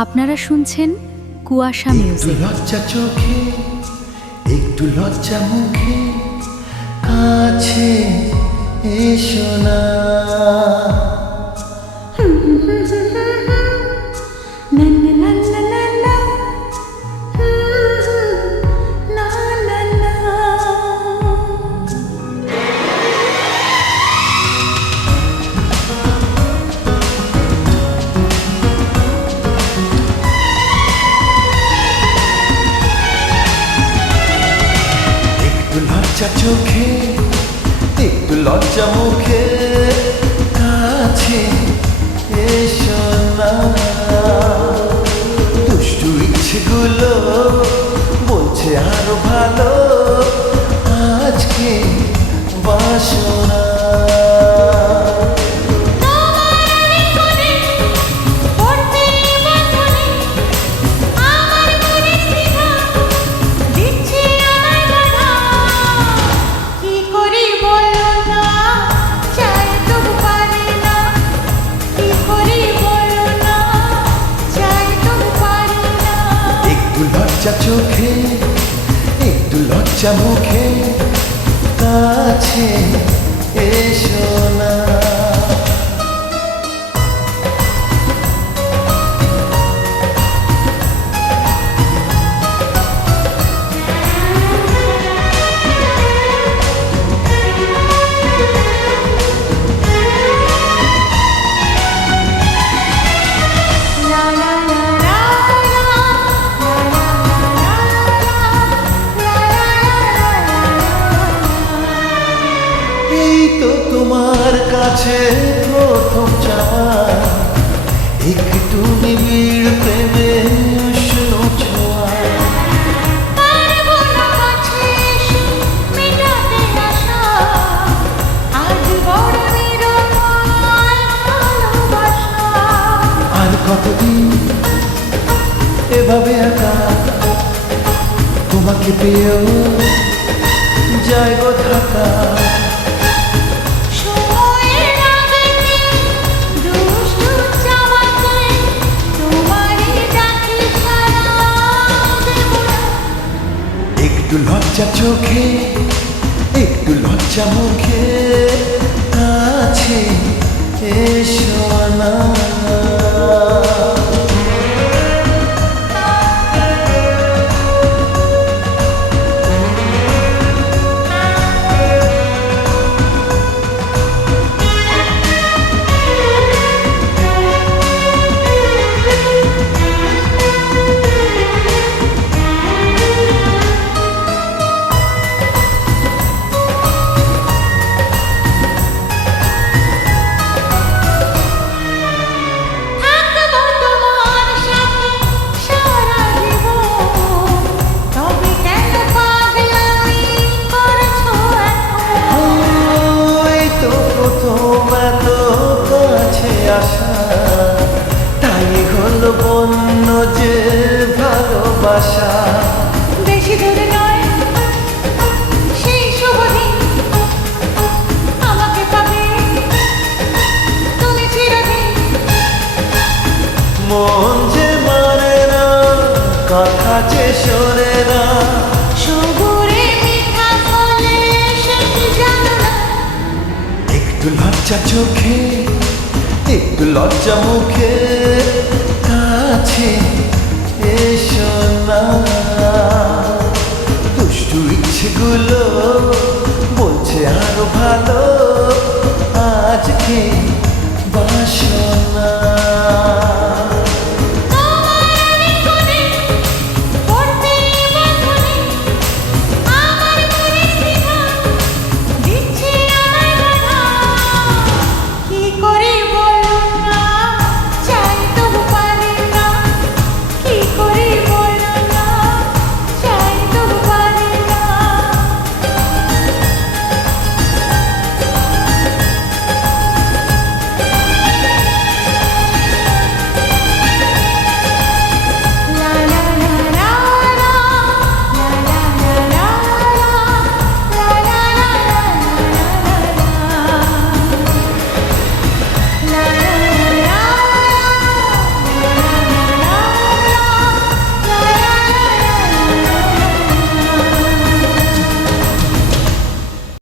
আপনারা শুনছেন কুয়াশা মিউজিক। লজ্জা চোখে একটু লজ্জা মুখে কাছে এসো না। লজ্জা চোখে একটু লজ্জা মুখে কাছে এসো না। দুষ্টু ইচ্ছেগুলো বলছে আরো ভালো আজকে বাসনা। লজ্জা চোখে একটু লজ্জা মুখে কাছে এসো না। তোমার কাছে প্রথম চাওয়া একটু নিবিড় প্রেমে উষ্ণ ছোঁয়া। আর কতদিন এভাবে একা তোমাকে পেয়েও যায় গো থাকা। একটু লজ্জা চোখে একটু লজ্জা মুখে কাছে এসো না। তাই হলো বন্য যে ভালোবাসা। বেশি দূরে নয় সেই শুভ দিন আমাকে পাবে তুমি চিরদিন। মন যে মানে না কথা যে শোনে না সবুরে মিঠা ফলে সে কি জানো না। একটু লজ্জা চোখে একটু লজ্জা মুখে কাছে এসো না। দুষ্টু ইচ্ছেগুলো বলছে আরো ভালো